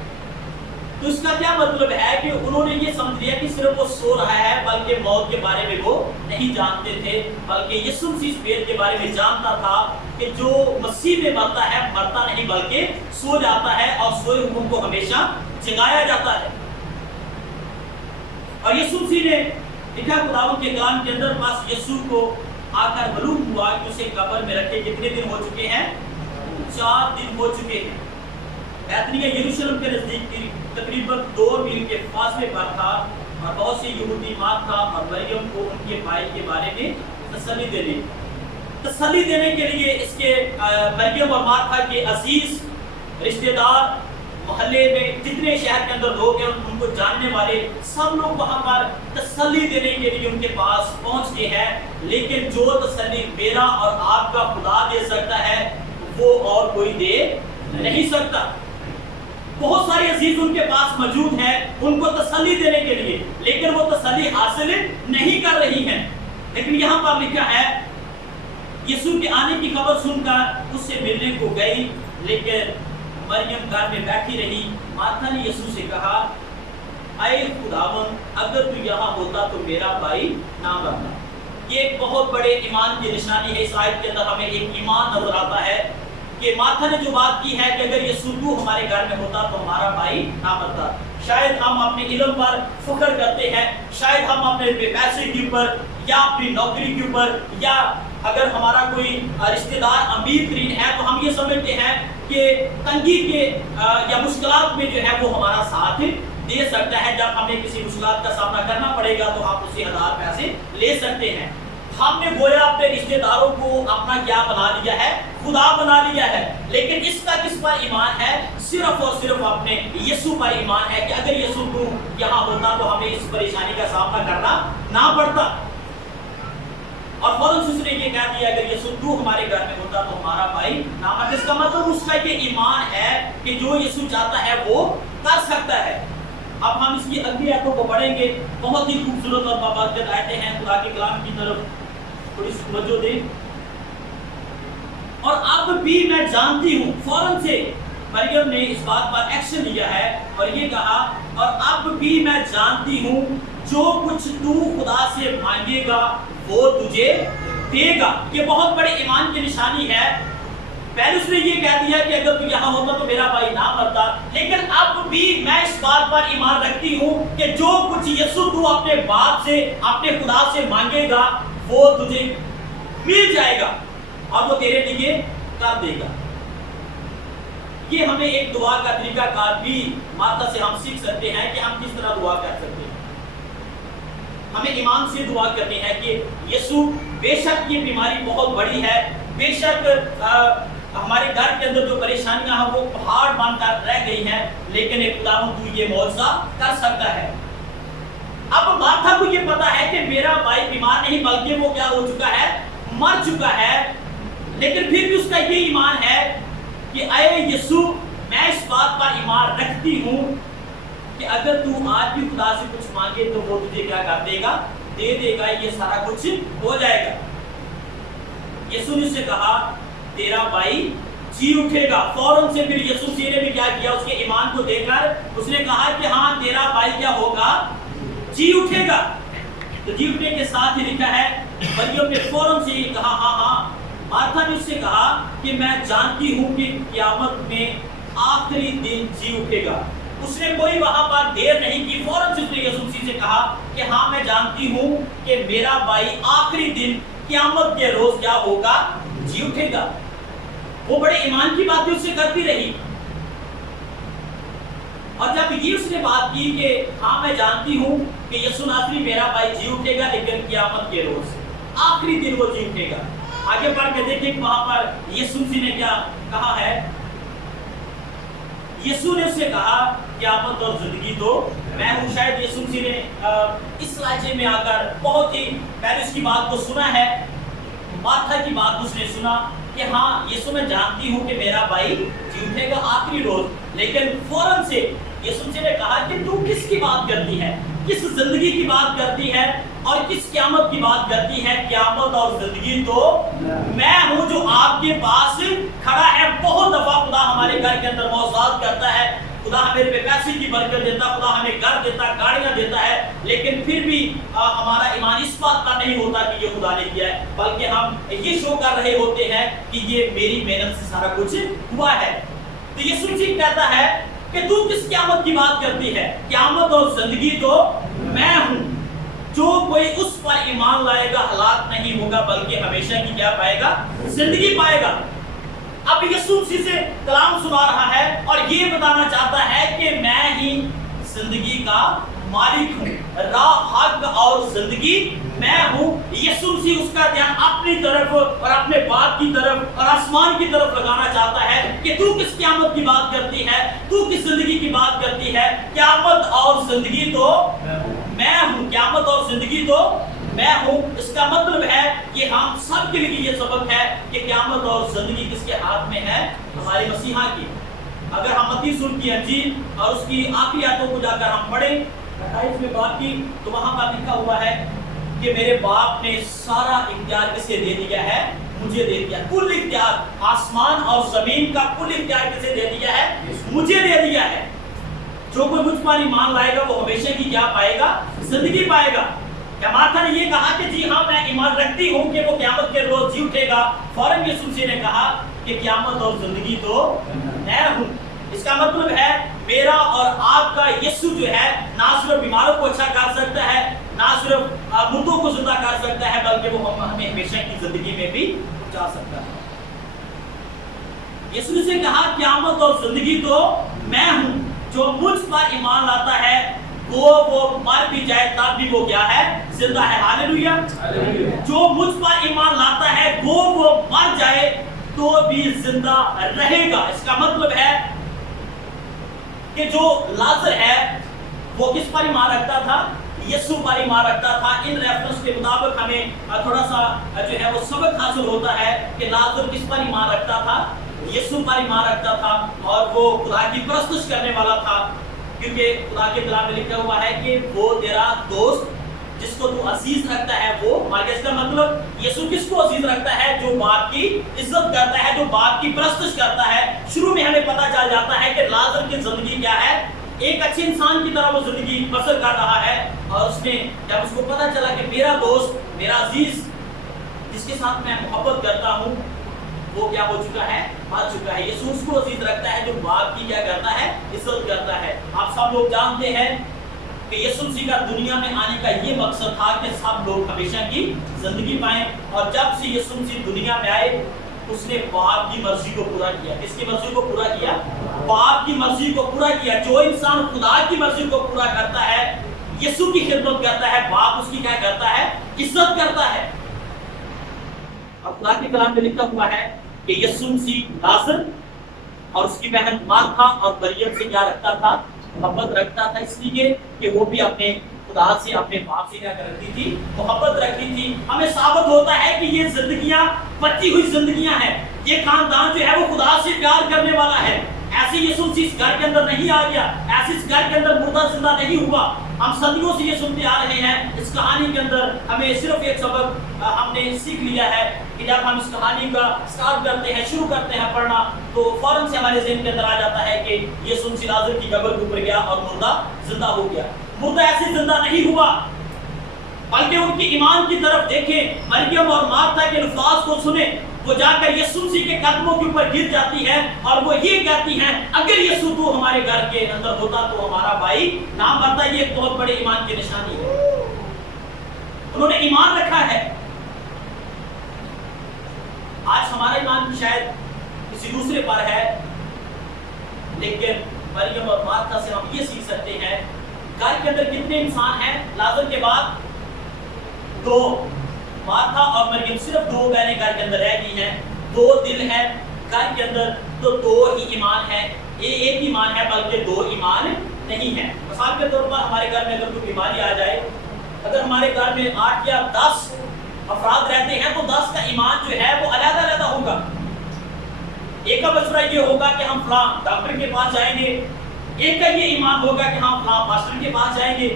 तो इसका क्या मतलब है कि उन्होंने ये समझ लिया कि सिर्फ वो सो रहा है, बल्कि मौत के बारे में वो नहीं जानते थे, बल्कि यीशु मसीह इस वेद के बारे में जानता था कि जो मसीह में मरता है मरता नहीं बल्कि सो जाता है और सोए हुए को हमेशा जगाया जाता है। और यीशु मसीह ने लिखा खुदावंद के कलाम के अंदर, बस यीशु को आकर मालूम हुआ कि उसे कब्र में रखे कितने दिन हो चुके हैं, 4 दिन हो चुके हैं। बैतनिय्याह यरूशलेम के नजदीक तकरीबन 2 मील के फासले पर था और बहुत से यहूदी मार्था और मरियम को उनके भाई के बारे में तसल्ली देने के लिए इसके मरियम और मार्था के अजीज रिश्तेदार, मोहल्ले में जितने शहर के अंदर लोग हैं उनको जानने वाले सब लोग वहां पर तसल्ली देने के लिए उनके पास पहुंच गए हैं। लेकिन जो तसल्ली मेरा और आपका खुदा दे सकता है वो और कोई दे नहीं सकता। बहुत सारे अजीज उनके पास मौजूद हैं उनको तसल्ली देने के लिए, लेकिन वो तसल्ली हासिल नहीं कर रही हैं। लेकिन यहाँ पर लिखा है यीशु के आने की खबर सुनकर उससे मिलने को गई, लेकिन मरियम घर में बैठी रही। मार्था ने यीशु से कहा, ऐ खुदावंद, अगर तू यहाँ होता तो मेरा भाई ना मरता। ये एक बहुत बड़े ईमान की निशानी है। इस आयत के अंदर हमें एक ईमान नजर आता है कि मार्था ने जो बात की है कि अगर यीशु तू हमारे घर में होता तो हमारा भाई ना मरता। शायद हम अपने इल्म पर फख्र करते हैं, शायद हम अपने पैसे के ऊपर या अपनी नौकरी के ऊपर, या अगर हमारा कोई रिश्तेदार अमीर तरीन है तो हम ये समझते हैं कि तंगी के या मुश्किलात में जो है वो हमारा साथ दे सकता है। जब हमें किसी मुश्किलात का सामना करना पड़ेगा तो हम उससे 1000 पैसे ले सकते हैं। हमने गोया अपने रिश्तेदारों को अपना क्या बना लिया है, खुदा बना लिया है। लेकिन इसका किस पर ईमान है? सिर्फ और सिर्फ अपने यीशु पर ईमान है कि अगर यीशु तू यहाँ होता तो हमें इस परेशानी का सामना करना ना पड़ता। और फौरन से उसने ये कह दिया, अगर यीशु तू हमारे घर में होता तो हमारा भाई ना मरता। इसका मतलब उसका ये ईमान है कि जो यीशु चाहता है वो कर सकता है। अब हम इसकी अगली आयतों को पढ़ेंगे। बहुत ही खूबसूरत और बाबरकत आयतें हैं। खुदा के कलाम की तरफ थोड़ी सी तवज्जो दें। और अब भी मैं जानती हूँ, फौरन से मरियम ने इस बात पर एक्शन लिया है और ये कहा, और अब भी मैं जानती हूँ जो कुछ तू खुदा से मांगेगा वो तुझे देगा। ये बहुत बड़े ईमान की निशानी है। पहले उसने ये कह दिया कि अगर तू यहाँ होता तो मेरा भाई ना मरता, लेकिन अब भी मैं इस बात पर ईमान रखती हूँ कि जो कुछ यीशु तू अपने बाप से, अपने खुदा से मांगेगा वो तुझे मिल जाएगा और वो तेरे लिए कर देगा। ये हमें एक दुआ का तरीका कार भी माता से हम सीख सकते हैं कि हम किस तरह दुआ कर सकते हैं। हमें ईमान से दुआ करनी है कि यीशु, बेशक ये बीमारी बहुत बड़ी है, बेशक हमारे घर के अंदर जो परेशानियां हैं वो पहाड़ बनकर रह गई हैं, लेकिन एक खुदावंद तू ये मौजज़ा कर सकता है। अब मार्था को ये पता है कि मेरा भाई बीमार नहीं बल्कि वो क्या हो चुका है, मर चुका है। लेकिन फिर भी उसका ये ईमान है कि अये यीशु, मैं इस बात पर ईमान रखती हूँ कि अगर तू आज भी खुदा से कुछ मांगे तो वो तुझे क्या कर देगा, दे देगा, ये सारा कुछ हो जाएगा। यीशु ने उससे कहा तेरा भाई जी उठेगा। फौरन से फिर यीशु ने भी क्या किया, उसके ईमान को देखकर उसने कहा कि हाँ तेरा भाई क्या होगा, जी उठेगा। तो जी उठने के साथ ही लिखा है मरियम ने फौरन से कहा हाँ हाँ। मार्था ने उससे कहा कि मैं जानती हूँ कि क़यामत में आखिरी दिन जी उठेगा। उसने कोई वहां पर देर नहीं की, फौरन से उसने यीशु मसीह से कहा कि हाँ मैं जानती हूँ कि मेरा भाई आखिरी दिन क़यामत के रोज क्या होगा, जी उठेगा। वो बड़े ईमान की बातें उससे करती रही। और जब ये उसने बात की कि हाँ मैं जानती हूँ कि यीशु नासरी मेरा भाई जी उठेगा, लेकिन क़यामत के रोज आखिरी दिन वो जी उठेगा। आगे बढ़ के देखिए वहां पर यीशु मसीह ने क्या कहा है। यीशु ने उससे कहा क़यामत और जिंदगी तो मैं हूँ। शायद यीशु मसीह ने इस राज्य में आकर बहुत ही पहले उसकी बात को सुना है, मार्था की बात उसने सुना कि हाँ यीशु मैं जानती हूँ कि मेरा भाई जी उठेगा आखिरी रोज। लेकिन फौरन से यीशु मसीह ने कहा कि तू किसकी बात करती है, किस जिंदगी की बात करती है और किस क़यामत की बात करती है। क़यामत और जिंदगी तो मैं हूँ जो आपके पास खड़ा है। बहुत दफा खुदा हमारे घर के अंदर मौजूद करता है, खुदा हमें पे पैसे की बरकत देता, खुदा हमें घर देता, गाड़ियां देता है, लेकिन फिर भी हमारा ईमान इस बात का नहीं होता कि ये खुदा ने किया है, बल्कि हम ये शो कर रहे होते हैं कि ये मेरी मेहनत से सारा कुछ हुआ है। तो यीशु मसीह कहता है कि तू किस क़यामत की बात करती है, क़यामत और जिंदगी तो मैं हूँ। जो कोई उस पर ईमान लाएगा हलाक नहीं होगा, बल्कि हमेशा की क्या पाएगा, जिंदगी पाएगा। अब यीशु मसीह से कलाम सुना रहा है और ये बताना चाहता है कि मैं ही जिंदगी का मालिक हूँ, राह हक और जिंदगी मैं हूँ। यीशु मसीह उसका ध्यान अपनी तरफ और अपने बाप की तरफ और आसमान की तरफ लगाना चाहता है कि तू किस क़यामत की बात करती है, तू किस जिंदगी की बात करती है। क़यामत और जिंदगी तो मैं हूँ, क़यामत और जिंदगी तो मैं हूँ। इसका मतलब है कि हम सब के लिए ये सबक है कि क़यामत और जिंदगी किसके हाथ में है, हमारे मसीहा की। अगर हम मत्ती सूरत की इंजील और उसकी आखिरी आयतों को जाकर हम पढ़ें 28 में बात की, तो वहां पर लिखा हुआ है कि मेरे बाप ने सारा इख्तियार किसे दे दिया है, मुझे दे दिया। कुल इख्तियार, आसमान और जमीन का कुल इख्तियार किसे दे दिया है, मुझे दे दिया है। जो कोई मुझ पर ईमान लाएगा वो हमेशा की क्या पाएगा, जिंदगी पाएगा। क्या मार्था ने ये कहा कि जी हाँ मैं ईमान रखती हूँ कि वो क़यामत के रोज जी उठेगा। फौरन यीशु मसीह ने कहा कि क़यामत और जिंदगी तो मैं हूँ। इसका मतलब है मेरा और आपका यीशु जो है ना सिर्फ बीमारों को अच्छा कर सकता है, ना सिर्फ मुर्दों को जिंदा कर सकता है, बल्कि वो हमें हमेशा की जिंदगी में भी पहुंचा सकता है। यीशु ने कहा क़यामत और जिंदगी तो मैं हूँ। जो मुझ पर ईमान लाता है वो मर भी जाए तब भी वो क्या है, जिंदा है। हालेलुया। जो मुझ पर ईमान लाता है वो मर जाए तो भी जिंदा रहेगा। इसका मतलब है कि जो लाजर है वो किस पर ईमान रखता था, यीशु पर ईमान रखता था। इन रेफरेंस के मुताबिक हमें थोड़ा सा जो है वो सबक हासिल होता है कि लाजर किस पर ईमान रखता था, यीशु पर ईमान रखता था और वो खुदा की परस्तिश करने वाला था, क्योंकि खुदा के कलाम में लिखा हुआ है कि वो तेरा दोस्त जिसको तू अजीज रखता है वो मर गया। इसका मतलब यीशु किसको अजीज रखता है, जो बाप की इज्जत करता है, जो बाप की परस्तिश करता है। शुरू में हमें पता चल जाता है कि लाजर की जिंदगी क्या है, एक अच्छे इंसान की तरह वो जिंदगी बसर कर रहा है। और उसने जब उसको पता चला कि मेरा दोस्त, मेरा अजीज जिसके साथ मैं मोहब्बत करता हूँ वो क्या हो चुका है, मर चुका है। यीशु उसको अजीज रखता है जो बाप की क्या करता है, इज्जत करता है। आप सब लोग जानते हैं कि यीशु मसीह का दुनिया में आने का ये मकसद था कि सब लोग हमेशा की जिंदगी पाएं। और जब से यीशु मसीह दुनिया में आए उसने बाप की मर्जी को पूरा किया। किसकी मर्जी को पूरा किया, बाप की मर्जी को पूरा किया। जो इंसान खुदा की मर्जी को पूरा करता है, यीशु की खिदमत करता है, बाप उसकी क्या करता है, इज्जत करता है। अब खुदा के कलाम में लिखा हुआ है कि यीशु मसीह लाजर और उसकी बहन मार्था और मरियम से क्या रखता था, मोहब्बत रखता था, इसलिए कि वो भी अपने खुदा से, अपने बाप से क्या रखती थी, मोहब्बत रखती थी। हमें साबित होता है कि ये जिंदगियां बची हुई जिंदगियां हैं। ये खानदान जो है वो खुदा से प्यार करने वाला है। ऐसे यीशु मसीह इस घर के अंदर नहीं आ गया, ऐसे इस घर के अंदर मुर्दा जिंदा नहीं हुआ। हम सदियों से ये सुनते आ रहे हैं। इस कहानी के अंदर हमें सिर्फ एक सबक हमने सीख लिया है कि जब हम इस कहानी का स्टार्ट करते हैं, शुरू करते हैं पढ़ना, तो फौरन से हमारे ज़हन के अंदर आ जाता है कि यीशु मसीह लाजर की कब्र के ऊपर गया और मुर्दा जिंदा हो गया। मुर्दा ऐसे जिंदा नहीं हुआ, बल्कि उनकी ईमान की तरफ देखें, मरियम और मार्था के अल्फाज को सुने। वो जाकर यीशु मसीह के कदमों के ऊपर गिर जाती है और वो ये कहती हैं, अगर यीशु तू हमारे घर के अंदर होता तो हमारा भाई ना मरता। ये एक बहुत बड़े ईमान की निशानी है। उन्होंने ईमान रखा है। आज हमारा ईमान शायद किसी दूसरे पर है। लेकिन मरियम और मार्था से हम ये सीख सकते हैं, घर के अंदर कितने इंसान हैं? लाजर के बाद 2, मार्था और मरियम सिर्फ 2 बहनें घर के अंदर रह गई हैं। 2 दिल हैं घर के अंदर, तो 2 ही ईमान है। एक ईमान है बल्कि 2 ईमान नहीं है। मिसाल के तौर पर हमारे घर में अगर कोई बीमारी आ जाए, अगर हमारे घर में 8 या 10 अफराद रहते हैं तो 10 का ईमान जो है वो अलग-अलग होगा। एक का मशवरा ये होगा कि हम फलां डॉक्टर के पास जाएंगे, एक का ये ईमान होगा कि हम फलां पास्टर के पास जाएंगे।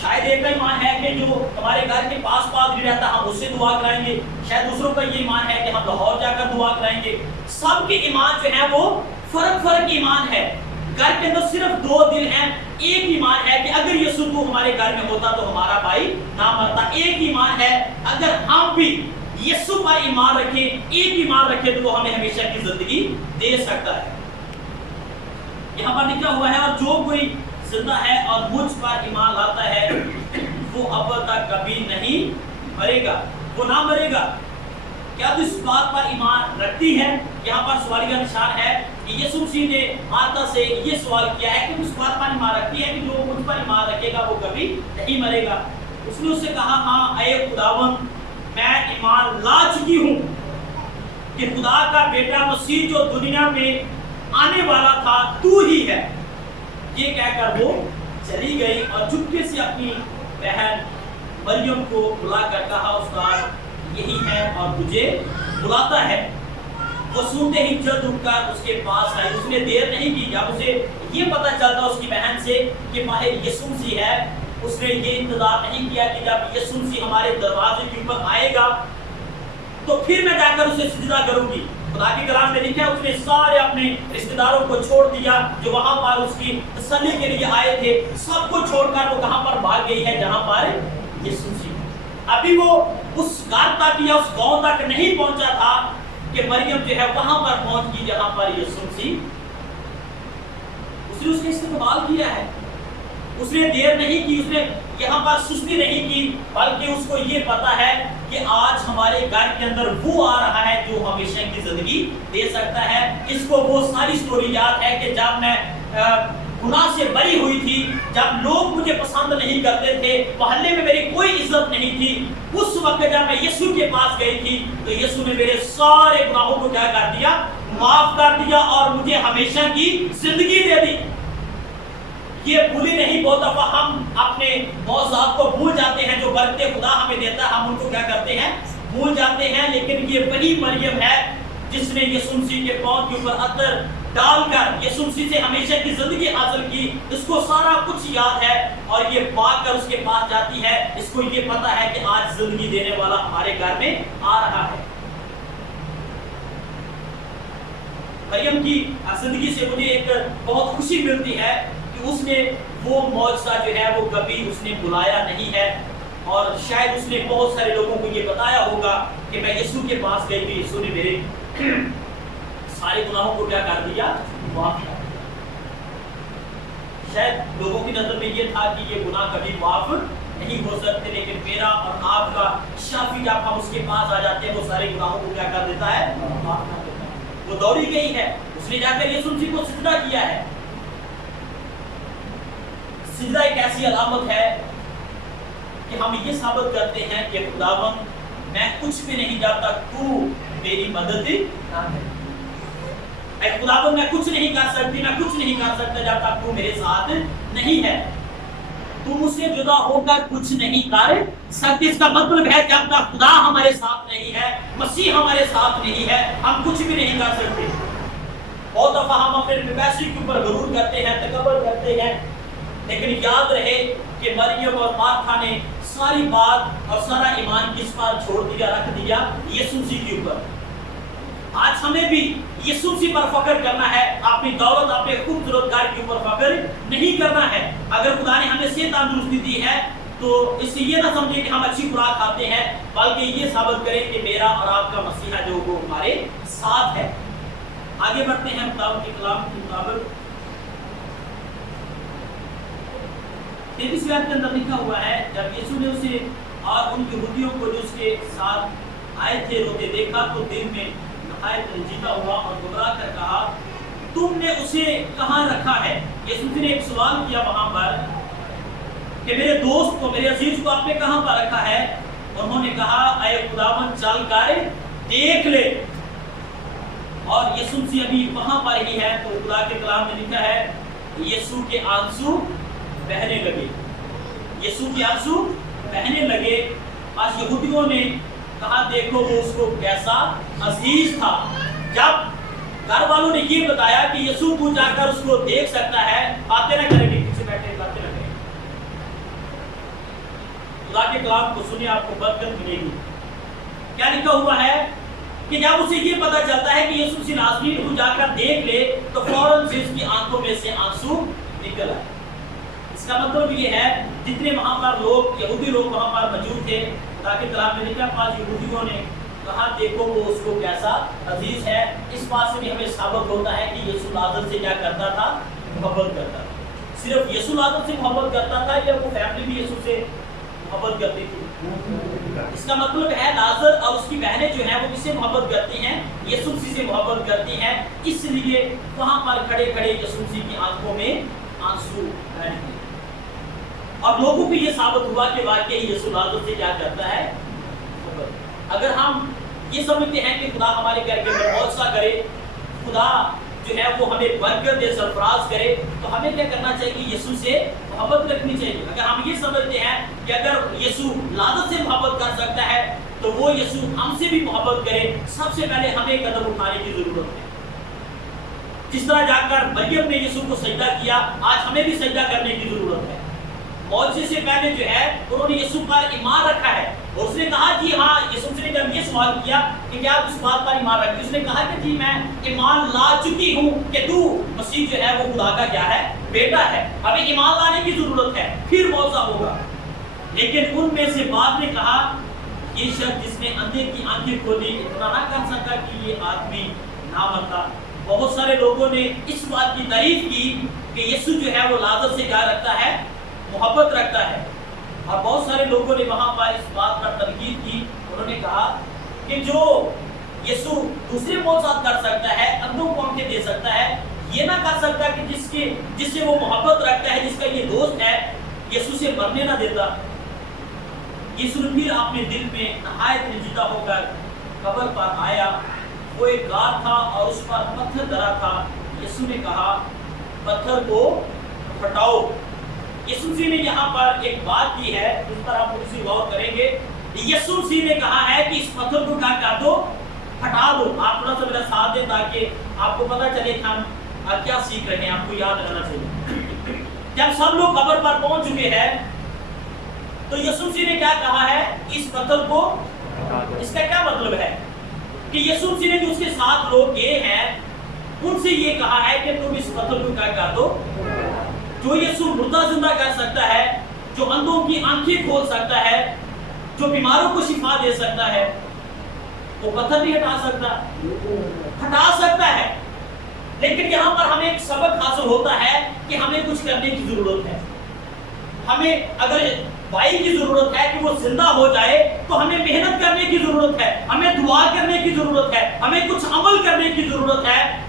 शायद एक का ईमान है कि जो हमारे घर के पास पादरी रहता है हम उससे दुआ कराएंगे। शायद दूसरों का ये ईमान है कि हम लाहौर जाकर दुआ कराएंगे। सबके ईमान जो है वो फर्क ईमान है। घर के अंदर सिर्फ 2 दिल हैं, एक ईमान है कि अगर यीशु तो हमारे घर में होता तो हमारा भाई ना मरता। एक ईमान है अगर हम भी यीशु पर ईमान रखें, एक ईमान रखें तो वो हमें हमेशा की जिंदगी दे सकता है। यहाँ पर लिखा हुआ है, और जो कोई जिंदा है और मुझ पर ईमान लाता है वो अब तक कभी नहीं मरेगा, वो ना मरेगा। क्या तो इस बात पर ईमान रखती है? यहाँ पर सवाल का निशान है कि यीशु मसीह ने माता से ये सवाल किया है कि उस बात पर ईमान रखती है कि जो मुझ पर ईमान रखेगा वो कभी नहीं मरेगा। उसने उससे कहा, हाँ ऐ खुदावंद, मैं ईमान ला चुकी हूँ कि खुदा का बेटा मसीह जो दुनिया में आने वाला था तू ही है। ये कहकर वो चली गई और चुपके से अपनी बहन मरियम को बुलाकर कहा, उस्ताद यही है और तुझे बुलाता है। वो सुनते ही जल्द उठकर उसके पास आई। उसने देर नहीं की। जब उसे ये पता चलता उसकी बहन से कि माहिर यीशु मसीह है, उसने ये इंतजार नहीं किया कि जब यीशु मसीह हमारे दरवाजे के ऊपर आएगा तो फिर मैं जाकर उसे सजदा करूंगी। खुदा के कलाम में लिखा है उसने सारे अपने रिश्तेदारों को छोड़ दिया जो वहां पर उसकी तसल्ली के लिए आए थे। सबको छोड़कर वो कहां पर भाग गई है? जहां पर यीशु मसीह। अभी वो उस घर तक या उस गांव तक नहीं पहुंचा था कि मरियम जो है वहां पर पहुंच गई जहां पर यीशु मसीह। उसने उसका इस्तेमाल किया है। उसने देर नहीं की, उसने यहाँ पर सुस्ती नहीं की, बल्कि उसको ये पता है कि आज हमारे घर के अंदर वो आ रहा है जो हमेशा की जिंदगी दे सकता है। इसको वो सारी स्टोरी याद है कि जब मैं गुनाह से बरी हुई थी, जब लोग मुझे पसंद नहीं करते थे, मोहल्ले में मेरी कोई इज्जत नहीं थी, उस वक्त जब मैं यीशु के पास गई थी तो यीशु ने मेरे सारे गुनाहों को क्या कर दिया? माफ कर दिया और मुझे हमेशा की जिंदगी दे दी। ये भूली नहीं। बहुत दफा हम अपने मौजूद को भूल जाते हैं, जो बरकतें खुदा हमें देता है हम उनको क्या करते हैं? भूल जाते हैं। लेकिन ये वही मरियम है जिसने यीशु मसीह के पांव के ऊपर अतर डालकर यीशु मसीह से हमेशा की जिंदगी हासिल की। इसको सारा कुछ याद है और ये पाकर उसके पास जाती है। इसको ये पता है कि आज जिंदगी देने वाला हमारे घर में आ रहा है। मरियम की जिंदगी से मुझे एक बहुत खुशी मिलती है कि उसने वो मौजज़ा जो है वो कभी उसने बुलाया नहीं है। और शायद उसने बहुत सारे लोगों को ये बताया होगा कि मैं यीशु के पास गई थी, यीशु ने मेरे सारे गुनाहों को क्या कर दिया? माफ कर दिया। शायद लोगों की नजर में ये था कि ये गुनाह कभी माफ नहीं हो सकते, लेकिन मेरा और आपका शाफी जब हम उसके पास आ जाते हैं वो सारे गुनाहों को क्या कर देता है? माफ कर देता है। वो दौड़ी गई है, उसने जाकर यीशु मसीह को सिजदा किया है। सिजदा एक ऐसी अलामत है कि हम ये साबित करते हैं कि खुदावंद मैं कुछ भी नहीं जब तक तू मेरी मदद ना करे। खुदावंद मैं कुछ नहीं कर सकती, मैं कुछ नहीं कर सकता जब तक तू मेरे साथ नहीं है। तू मुझसे जुदा होकर कुछ नहीं कर सकती। इसका मतलब है जब तक खुदा हमारे साथ नहीं है, मसीह हमारे साथ नहीं है, हम कुछ भी नहीं कर सकते। बहुत दफा हम अपने पैसे के ऊपर गरूर करते हैं, तकब्बुर करते हैं, लेकिन याद रहे कि मरियम और मार्था ने सारी बात और सारा ईमान किस पर छोड़ दिया? रख दिया यीशु मसीह के ऊपर। आज हमें भी यीशु मसीह पर फख्र करना है, अपनी दौलत, अपने खूबसूरत घर के ऊपर फख्र नहीं करना है। अगर खुदा ने हमें सेहत तंदुरुस्ती दी है तो इससे ये ना समझे कि हम अच्छी खुराक खाते हैं, बल्कि ये साबित करें कि मेरा और आपका मसीहा जो वो हमारे साथ है। आगे बढ़ते हैं खुदा के कलाम के मुताबिक। 33वें आयत के अंदर लिखा हुआ है, जब यीशु ने उसे और उन यहूदियों को जो उसके साथ आए थे रोते देखा तो दिल में नहायत रंजीदा हुआ और घबरा कर कहा, तुमने उसे कहाँ रखा है? यीशु ने एक सवाल किया वहां पर कि मेरे दोस्त को, मेरे अजीज को आपने कहाँ पर रखा है? उन्होंने कहा, ऐ खुदावन चल कर देख ले। और यीशु से अभी वहां पर ही है। तो खुदा के कलाम में लिखा है, यीशु के आंसू बहने लगे। यीशु के आंसू बहने लगे। आज यहूदियों ने कहा, देखो वो उसको कैसा अजीज था। जब घर वालों ने ये बताया कि यीशु तू जाकर उसको देख सकता है, बातें ना करेंगे, पीछे बैठे बातें ना करेंगे। खुदा के कलाम को सुनिए, आपको बरकत मिलेगी। क्या लिखा हुआ है कि जब उसे ये पता चलता है कि यीशु से नाज़रीन तू जाकर देख ले, तो फौरन से उसकी आंखों में से आंसू निकल आए। इसका मतलब ये है, जितने वहां पर लोग, यहूदी लोग वहां पर मौजूद थे, ताकि कलाम में लिखा, पांच यहूदियों ने कहा, देखो वो उसको कैसा अजीज है। इस बात से भी हमें साबित होता है कि यीशु लाजर से क्या करता था? मोहब्बत करता था। सिर्फ यीशु लाजर से मोहब्बत करता था या वो फैमिली भी यीशु से मोहब्बत करती थी? इसका मतलब है लाजर और उसकी बहनें जो हैं वो किससे मोहब्बत करती हैं? यीशु मसीह से मोहब्बत करती हैं। इसलिए वहां पर खड़े खड़े यीशु मसीह की आंखों में आंसू बह गए। और लोगों को ये साबित हुआ कि वाकई यीशु लाजर से क्या करता है? अगर हम ये समझते हैं कि खुदा हमारे घर के अंदर मौजज़ा करे, खुदा जो है वो हमें बरकत दे, सरफराज करे, तो हमें क्या करना चाहिए? यीशु से मोहब्बत रखनी चाहिए। अगर हम ये समझते हैं कि अगर यीशु लाजर से मोहब्बत कर सकता है तो वो यीशु हमसे भी मोहब्बत करे, सबसे पहले हमें कदम उठाने की जरूरत है। जिस तरह जाकर मरियम ने यीशु को सजदा किया, आज हमें भी सजदा करने की जरूरत है। मौजज़े से पहले जो है उन्होंने यीशु पर ईमान रखा है। और उसने कहा जी हाँ, यीशु ने जब ये सवाल किया कि क्या आप इस बात पर ईमान रखते, उसने कहा कि जी मैं ईमान ला चुकी हूँ कि तू मसीह जो है वो खुदा का क्या है? बेटा है। हमें ईमान लाने की जरूरत है, फिर मौजज़ा होगा। लेकिन उनमें से बाद ने कहा, ये शख्स जिसने अंधे की आंखें खोली, इतना ना कर सका कि ये आदमी ना मरता। बहुत सारे लोगों ने इस बात की तारीफ की कि यीशु जो है वो लाजर से क्या रखता है? मोहब्बत रखता है। और बहुत सारे लोगों ने वहां पर इस बात पर तनकीद की। उन्होंने कहा कि जो यीशु दूसरे मौजज़ात कर सकता है, अंधों को आंखें दे सकता है, ये ना कर सकता कि जिससे वो मोहब्बत रखता है, जिसका ये दोस्त है, यीशु से मरने ना देता। यीशु ने फिर अपने दिल में नहायत रंजीदा होकर कब्र पर आया। वो एक गार था और उस पर पत्थर धरा था। यीशु ने कहा, पत्थर को हटाओ। यीशु जी ने यहाँ पर एक बात की है, उस पर आप थोड़ी सी गौर करेंगे। यीशु जी ने कहा है कि इस पत्थर को क्या कर दो? हटा दो। आप थोड़ा सा मेरा साथ दें ताकि आपको पता चले कि हम क्या सीख रहे हैं, आपको याद रहना चाहिए। जब सब लोग कब्र पर पहुंच चुके हैं तो यीशु जी ने क्या कहा है? इस पत्थर को, इसका क्या मतलब है कि यीशु जी ने जो उसके साथ लोग गए हैं उनसे ये कहा है कि तुम इस पत्थर को क्या कर दो? जो यीशु मुर्दा जिंदा कर सकता है, जो अंधों की आंखें खोल सकता है, जो बीमारों को शिफा दे सकता है, वो पत्थर नहीं हटा सकता? हटा सकता है। लेकिन यहाँ पर हमें एक सबक हासिल होता है कि हमें कुछ करने की जरूरत है। हमें अगर भाई की जरूरत है कि वो जिंदा हो जाए तो हमें मेहनत करने की जरूरत है, हमें दुआ करने की जरूरत है, हमें कुछ अमल करने की जरूरत है।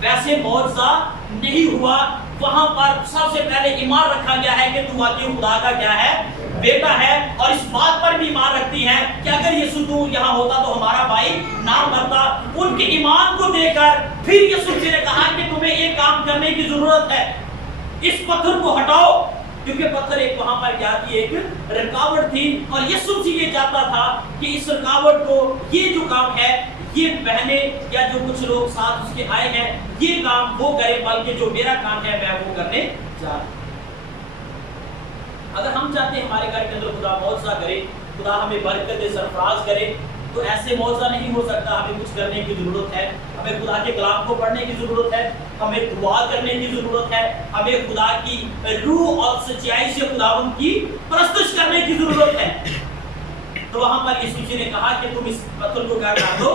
वैसे मौजज़ा नहीं हुआ। वहां पर सबसे पहले ईमान रखा गया है कि तू वाकई खुदा का क्या है? बेटा है। और इस बात पर भी ईमान रखती है कि अगर यीशु तू यहाँ होता तो हमारा भाई ना मरता। उनके ईमान को देखकर फिर यीशु जी ने कहा कि तुम्हें एक काम करने की जरूरत है, इस पत्थर को हटाओ। क्योंकि पत्थर एक वहां पर क्या थी? एक रुकावट थी। और यीशु जी ये चाहता था कि इस रुकावट को, ये जो काम है, ये बहने या जो कुछ लोग साथ उसके आए हैं, ये काम वो करे, बल्कि जो मेरा काम है मैं वो करने जा रहा हूं। अगर हम चाहते हैं हमारे घर के अंदर खुदा मौजज़ा करे, खुदा हमें बरकत दे, सरफराज करे, तो ऐसे मौजज़ा नहीं हो सकता। हमें कुछ करने की जरूरत है। हमें खुदा के कलाम को पढ़ने की जरूरत है, हमें दुआ करने की जरूरत है, हमें खुदा की रूह और सच्चाई से खुदावंद की परस्तिश करने की जरूरत है। तो वहां पर यीशु जी ने कहा कि तुम इस पत्थर को क्या कर दो?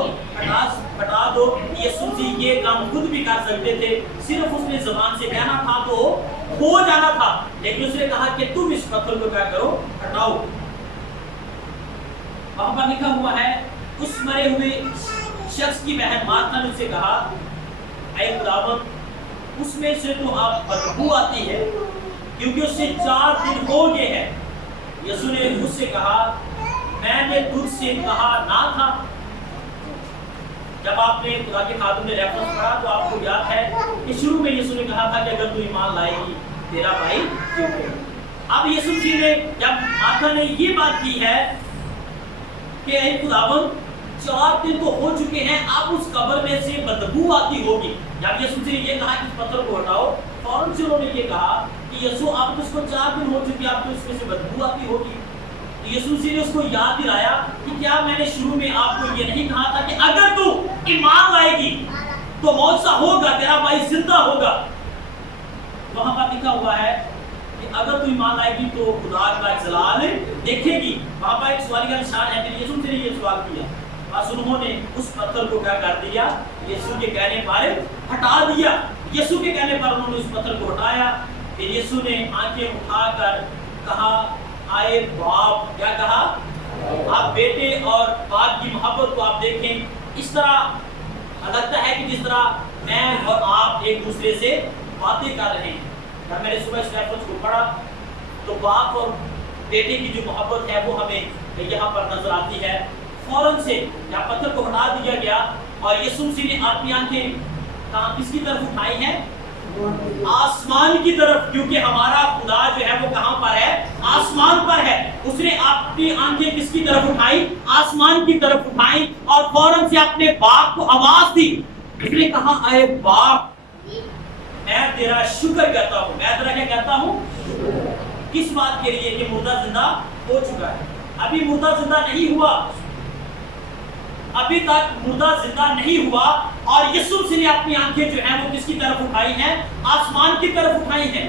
हटा दो। यीशु जी ये काम खुद भी कर सकते थे, सिर्फ उसने ज़बान से कहना था तो हो जाना था। लेकिन उसने कहा कि तुम इस पत्थर को क्या करो? हटाओ। वहां पर लिखा हुआ है, उस मरे हुए शख्स की बहन मार्था ने उससे कहा, ऐ खुदावंद, उसमें से तो आप बदबू आती है क्योंकि उससे 4 दिन हो गए हैं। यीशु ने उससे कहा, मैंने तुझसे कहा ना था। जब आपने खुदा के खातून में रेफरेंस पढ़ा तो आपको याद है कि शुरू में यीशु ने कहा था कि अगर तू ईमान लाएगी तेरा भाई जिएगा। अब यीशु जी ने जब मार्था ने ये बात की है कि ऐ खुदावंद, 4 दिन तो हो चुके हैं, अब उस कब्र में से बदबू आती होगी। जब यीशु जी ने ये कहा कि इस पत्थर को हटाओ, फौरन से उन्होंने ये कहा कि यीशु, अब तो उसको 4 दिन हो चुके, अब तो इसमें से बदबू आती होगी। यीशु जी ने उसको याद दिलाया कि क्या मैंने शुरू में आपको ये नहीं कहा था कि अगर तू ईमान लाएगी तो मौजज़ा होगा, तेरा भाई जिंदा होगा। वहां पर लिखा हुआ है कि अगर तू ईमान लाएगी तो खुदा का जलाल देखेगी। वहां पर एक सवाल का निशान है। फिर यीशु ने ये सवाल किया और उन्होंने उस पत्थर को क्या कर दिया, यीशु के कहने पर हटा दिया। यीशु के कहने पर उन्होंने उस पत्थर को हटाया। फिर यीशु ने आंखें उठाकर कहा, आए बाप, क्या कहा, आप बेटे और बाप की मोहब्बत को आप देखें। इस तरह लगता है कि जिस तरह मैं और आप एक दूसरे से बातें कर रहे हैं। जब मैंने सुबह इस रेफरेंस को पढ़ा तो बाप और बेटे की जो मोहब्बत है वो हमें यहाँ पर नजर आती है। फौरन से जब पत्थर को हटा दिया गया और यीशु मसीह ने अपनी आंखें कहाँ, किसकी तरफ उठाई हैं? आसमान की तरफ, क्योंकि हमारा खुदा जो है वो कहां पर है? आसमान पर है। उसने अपनी आंखें किसकी तरफ उठाई? आसमान की तरफ उठाई और फौरन से अपने बाप को आवाज दी। उसने कहा, अरे बाप, मैं तेरा शुक्र करता हूं। मैं तेरा क्या करता हूं? किस बात के लिए? कि मुर्दा जिंदा हो चुका है। अभी मुर्दा जिंदा नहीं हुआ, अभी तक मुर्दा जिंदा नहीं हुआ। और यीशु मसीह ने अपनी आंखें जो हैं वो किसकी तरफ उठाई हैं? आसमान की तरफ उठाई हैं।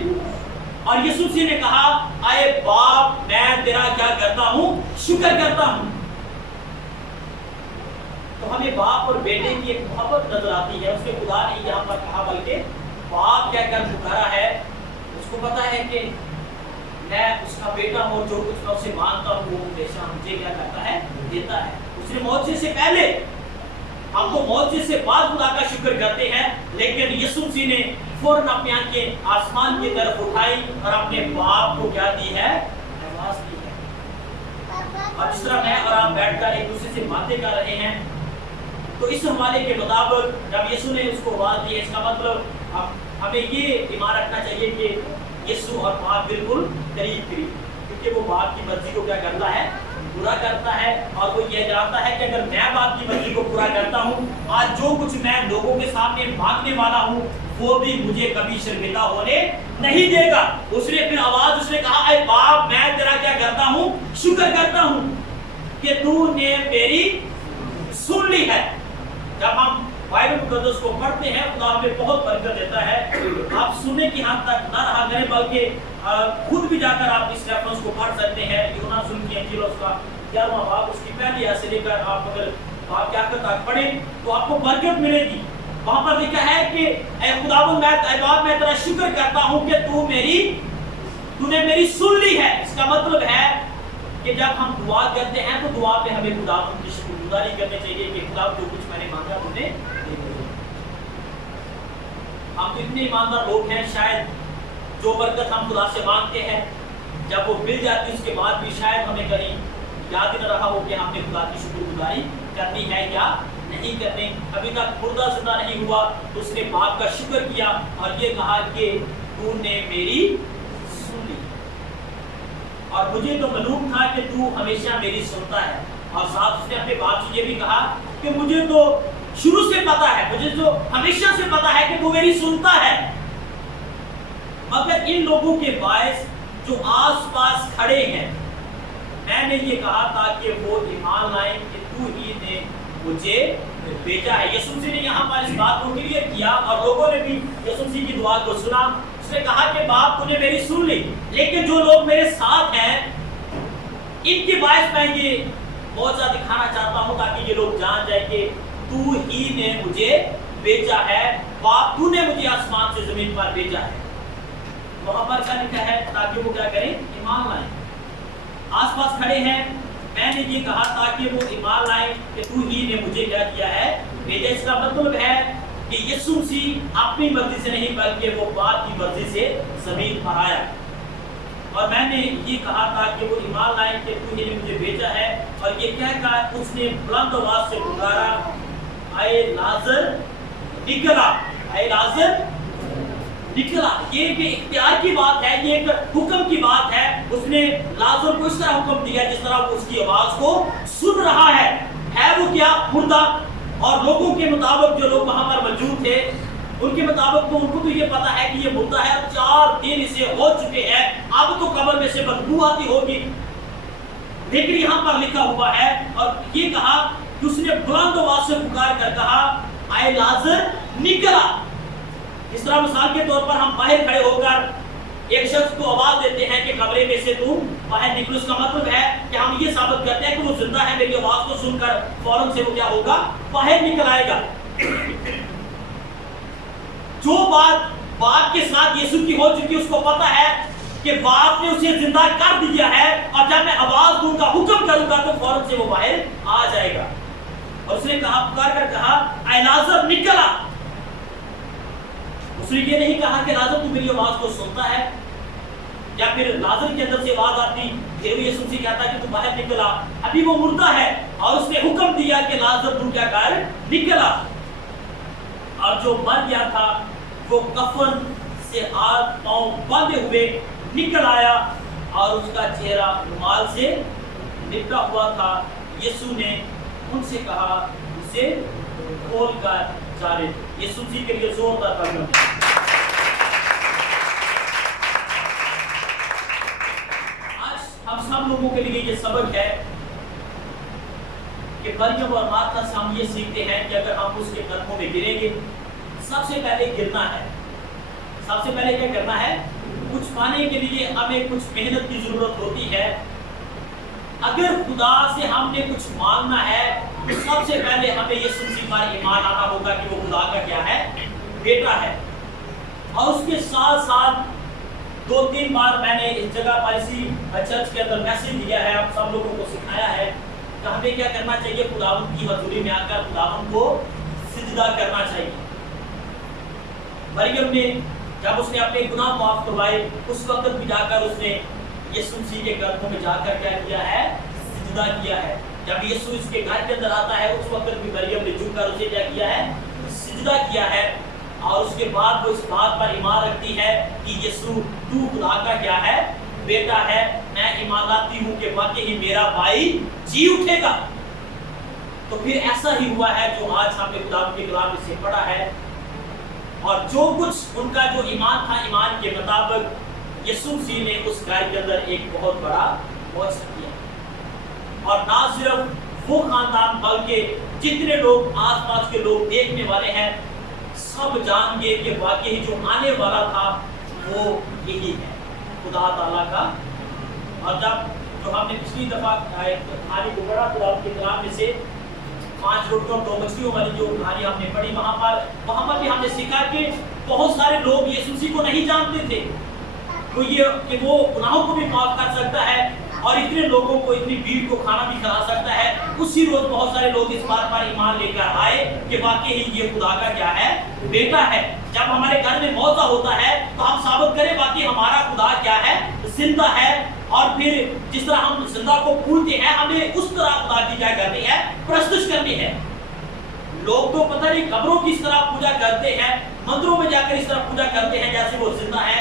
और यीशु मसीह ने कहा, आए बाप, मैं तेरा क्या करता हूं? शुक्र करता हूं। तो हमें बाप और बेटे की एक मोहब्बत नजर आती है। उसके खुदा ने यहाँ पर कहा, बल्कि बाप क्या कर पुकारा है, उसको पता है कि मैं उसका बेटा हूं, जो कुछ मैं उससे मांगता हूं वो हमेशा मुझे क्या करता है? देता है। उसने मौत से पहले, हम तो मौत से बाद खुदा का शुक्र करते हैं, लेकिन यीशु मसीह ने फौरन अपनी आंखें आसमान की तरफ उठाई और अपने बाप को क्या दी है? आवाज दी है। और जिस तरह मैं और आप बैठकर एक दूसरे से बातें कर रहे हैं, तो इस हवाले के मुताबिक जब यीशु ने उसको आवाज दी, इसका मतलब हमें ये ईमान रखना चाहिए कि यीशु और बाप बिल्कुल करीब करीब, क्योंकि वो बाप की मर्जी को क्या करता है? पूरा करता है। और वो ये जानता है कि अगर मैं बाप की मर्जी को पूरा करता हूँ, आज जो कुछ मैं लोगों के सामने मांगने वाला हूँ वो भी मुझे कभी शर्मिंदा होने नहीं देगा। उसने फिर आवाज, उसने कहा, ऐ बाप, मैं तेरा क्या करता हूँ? शुक्र करता हूँ कि तूने मेरी सुन ली है। जब हम बाइबल मुकद्दस को पढ़ते हैं, खुदा हमें बहुत बरकत देता है। आप सुनने की हद तक ना रहा करें, बल्कि खुद भी जाकर आप इस रेफरेंस को पढ़ सकते हैं। यूहन्ना की इंजील उसका 11वां बाब, उसकी पहली आयत से लेकर आप अगर बाब के आखिर तक पढ़ें तो आपको बरकत मिलेगी। वहां पर लिखा है कि ऐ खुदावंद, मैं तेरा शुक्र करता हूं कि तूने मेरी सुन ली है। इसका मतलब है कि जब हम दुआ करते हैं तो दुआ पे हमें खुदावंद की शुक्रगुजारी करनी चाहिए कि खुदा, जो कुछ मैंने मांगा तूने दे दिया। हम तो इतने ईमानदार लोग हैं, शायद जो बरकत हम खुदा से मांगते हैं, जब वो मिल जाती है उसके बाद भी शायद हमें कहीं याद ही न रहा हो कि हमने खुदा की शुक्रगुजारी करनी है या नहीं करनी। अभी तक मुर्दा जिंदा नहीं हुआ तो उसने बाप का शुक्र किया और ये कहा कि तूने मेरी सुन ली। और मुझे तो मालूम था कि तू हमेशा मेरी सुनता है। और साथ उसने अपने बाप से ये भी कहा कि मुझे तो शुरू से पता है, मुझे तो हमेशा से पता है कि तू मेरी सुनता है। मगर इन लोगों के बायस जो आसपास खड़े हैं, मैंने ये कहा था कि वो ईमान लाएं कि तू ही ने मुझे भेजा है। यीशु मसीह ने यहाँ पर इस बात को क्लियर किया और लोगों ने भी यीशु मसीह की दुआ को सुना। उसने कहा कि बाप, तूने मेरी सुन ली, लेकिन जो लोग मेरे साथ हैं इनके बायस मैं ये मौजज़ा दिखाना चाहता हूँ ताकि ये लोग जान जाए कि तू ही ने मुझे भेजा है। बाप, तूने मुझे आसमान से जमीन पर भेजा है। वहां पर क्या लिखा है? ताकि वो क्या करें? ईमान लाएं। आसपास खड़े हैं, मैंने ये कहा था कि वो ईमान लाएं कि तू ही ने मुझे क्या किया है? भेजा। इसका मतलब है कि यीशु मसीह अपनी मर्जी से नहीं बल्कि वो बाप की मर्जी से जमीन पर आया। और मैंने ये कहा था कि वो ईमान लाए कि तू ने मुझे भेजा है, और ये कहकर उसने बुलंद आवाज से पुकारा, आए लाजर निकला, आए लाजर निकला। ये एक इख्तियार की बात है, ये एक हुक्म की बात है। उसने लाजर को इस तरह हुक्म दिया जिस तरह वो उसकी आवाज को सुन रहा है वो क्या? मुर्दा। और लोगों के मुताबिक, जो लोग वहां पर मौजूद थे, उनके मुताबिक तो उनको तो ये पता है कि ये मुर्दा है, 4 दिन इसे हो चुके हैं, अब तो कब्र में से बदबू आती होगी। लेकिन यहाँ पर लिखा हुआ है और ये कहा कि उसने बुलंद आवाज से पुकार कर कहा, आए लाजर निकला। इस तरह मिसाल के तौर पर हम बाहर खड़े होकर एक शख्स को आवाज देते हैं कि कमरे में से तू बाहर निकल, उसका मतलब है कि हम ये साबित करते हैं कि वो जिंदा है, मेरी आवाज को सुनकर फौरन से वो क्या होगा? बाहर निकल आएगा। जो बात बाप के साथ यीशु की हो चुकी, उसको पता है कि बाप ने उसे जिंदा कर दिया है, और जब मैं आवाज दूंगा, हुक्म करूंगा, तो फौरन से वो बाहर आ जाएगा। और उसने कहा, पुकार कर कहा, ऐ लाजर निकला। उसने ये नहीं कहा कि लाजर तू मेरी आवाज को सुनता है, या फिर लाजर के अंदर से आवाज आती, फिर यीशु मसीह कहता कि तू बाहर निकला। अभी वो मुर्दा है और उसने हुक्म दिया कि लाजर तू क्या कर? निकला। और जो मर गया था वो कफन से हाथ पांव बांधे हुए निकल आया, और उसका चेहरा रुमाल से लिपटा हुआ था। यीशु ने उनसे कहा, उसे खोल कर जाने दो। यीशु जी के लिए जोरदार तालियां। आज हम सब लोगों के लिए ये सबक है कि मरियम और मार्था से हम ये सीखते हैं कि अगर हम उसके कदमों में गिरेंगे, सबसे पहले गिरना है। सबसे पहले क्या करना है? कुछ पाने के लिए हमें कुछ मेहनत की जरूरत होती है। अगर खुदा से हमने कुछ मांगना है तो सबसे पहले हमें यीशु मसीह पर ईमान आना होगा कि वो खुदा का क्या है? बेटा है। और उसके साथ साथ 2-3 बार मैंने इस जगह पर इसी चर्च के अंदर मैसेज दिया है, आप सब लोगों को सिखाया है कि हमें क्या करना चाहिए? खुदावंद की हजूरी में आकर खुदावंद को सिजदा करना चाहिए। मरियम ने जब उसने अपने गुनाह माफ करवाए, उस वक्त भी जाकर उसने यीशु मसीह के कदमों में जाकर क्या किया है? सिजदा किया है। जब यीशु इसके घर के अंदर आता है, उस वक्त भी मरियम ने झुककर उसे क्या किया है? सिजदा किया है। और उसके बाद वो इस बात पर ईमान रखती है कि यीशु तू खुदा का क्या है? बेटा है। मैं ईमान लाती हूँ कि वाकई ही मेरा भाई जी उठेगा। तो फिर ऐसा ही हुआ है जो आज हमने खुदा के कलाम में से पढ़ा है। और जो कुछ उनका जो ईमान था, ईमान के मुताबिक यीशु मसीह ने उस घर के अंदर एक बहुत बड़ा मौजज़ा किया। और ना सिर्फ वो खानदान बल्कि जितने लोग आसपास के लोग देखने वाले हैं, सब जान गए कि वाकई जो आने वाला था वो यही है, खुदा ताला का। और जब जो हमने पिछली दफा कहानी को पढ़ा खुदा के कलाम में से 5 रोटियों और 2 मछलियों वाली जो कहानी हमने पढ़ी, वहां पर भी हमने सीखा कि बहुत सारे लोग यीशु मसीह को नहीं जानते थे, तो ये कि वो गुनाहों को भी माफ कर सकता है और इतने लोगों को, इतनी भीड़ को खाना भी खिला सकता है। उसी रोज बहुत सारे लोग इस बात पर ईमान लेकर आए कि वाकई ही ये खुदा का क्या है? बेटा है। जब हमारे घर में मौका होता है तो हम साबित करें वाकई हमारा खुदा क्या है? जिंदा है। और फिर जिस तरह हम जिंदा को पूजते हैं, हमें उस तरह खुदा की क्या करनी है? प्रस्तुत करनी है। लोग तो पता नहीं कब्रों की इस तरह पूजा करते हैं, मंदिरों में जाकर इस तरह पूजा करते हैं जैसे वो जिंदा है,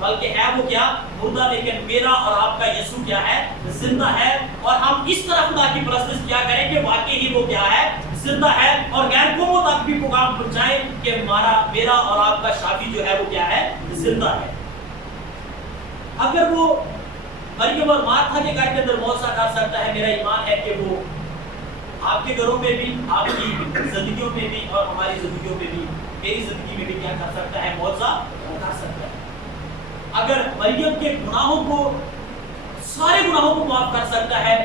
बल्कि है वो क्या? मुर्दा। लेकिन मेरा और आपका यीशु क्या है? जिंदा है। और हम इस तरह खुदा की प्रस्तुत किया करें कि वाकई ही वो क्या है? जिंदा है। और गैर कौमों तक भी पैगाम पहुंचाएं कि मेरा और आपका शाफी जो है वो क्या है? जिंदा है। अगर वो मरियम और मार्था के घर के अंदर मौजज़ा कर सकता है, मेरा ईमान है कि वो आपके घरों में भी, आपकी जिंदगियों में भी और हमारी जिंदगियों में भी, मेरी जिंदगी में भी क्या कर सकता है? मौजज़ा कर सकता है। अगर मरियम के गुनाहों को, सारे गुनाहों को माफ कर सकता है,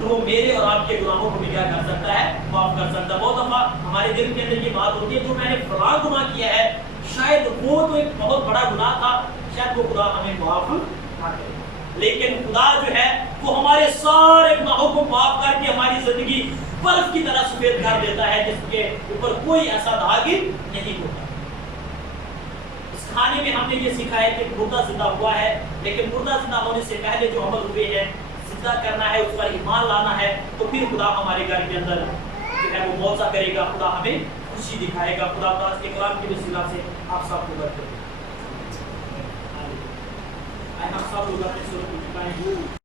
तो वो मेरे और आपके गुनाहों को भी क्या कर सकता है? माफ कर सकता है। बहुत दफा हमारे दिल के अंदर ये बात होती है, जो मैंने फलां गुनाह किया है, शायद वो तो एक बहुत बड़ा गुनाह था, शायद वो खुदा हमें माफ ना करे। लेकिन खुदा जो है वो हमारे सारे गुनाहों को माफ करके हमारी जिंदगी برف کی طرح سفید کر دیتا ہے جس کے اوپر کوئی ایسا داغ نہیں ہوتا۔ اس کھانے میں ہم نے یہ سیکھا ہے کہ مردہ زندہ ہوا ہے، لیکن مردہ زندہ ہونے سے پہلے جو عمل ہوئے ہیں زندہ کرنا ہے، اس پر ایمان لانا ہے، تو پھر خدا ہمارے گھر کے اندر جو ہے وہ معجزہ کرے گا، خدا ہمیں خوشی دکھائے گا۔ خدا تعالیٰ کے کلام کی وسیلہ سے آپ سب کو برکت دے۔ ہم سب لوگ اپنے سر کو جھکائیں۔